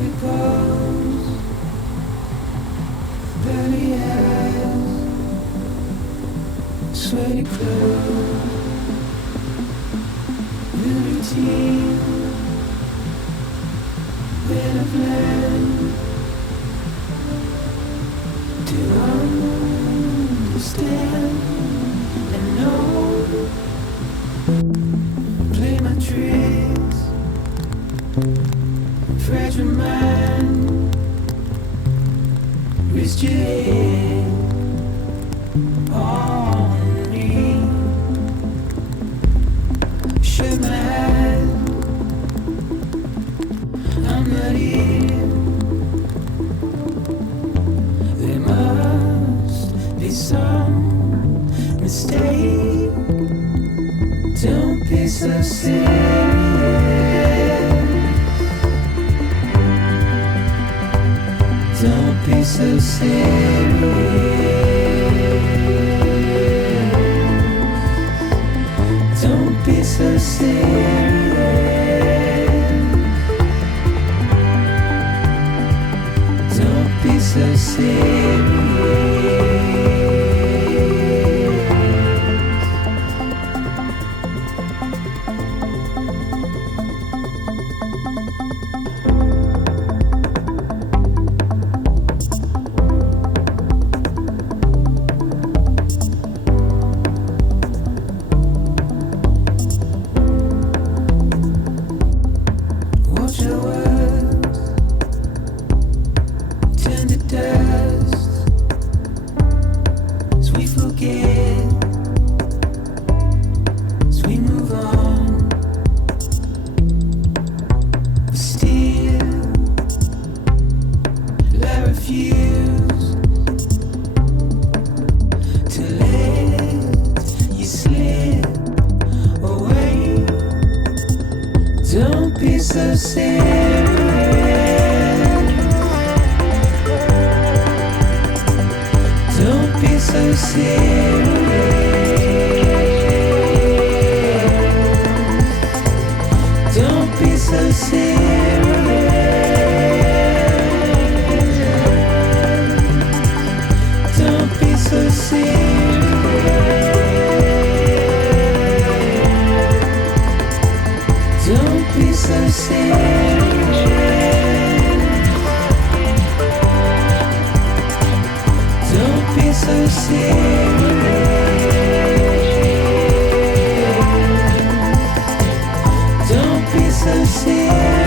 Heavy clothes, dirty eyes, sweaty clothes, the routine that I've learned to understand and know. Play my tricks, fragile mind, wrist your head on me. Shut my eyes, I'm not here. There must be some mistake. Don't be so serious. Don't be so serious. Don't be so serious. Don't be so serious. Watch your words turn to dust as we forget, as we move on. But still, I refuse to let you slip away. Don't be so serious. Don't be so serious. Don't be so serious. Don't be so serious. Don't be so serious. Don't be so serious. Don't be so serious.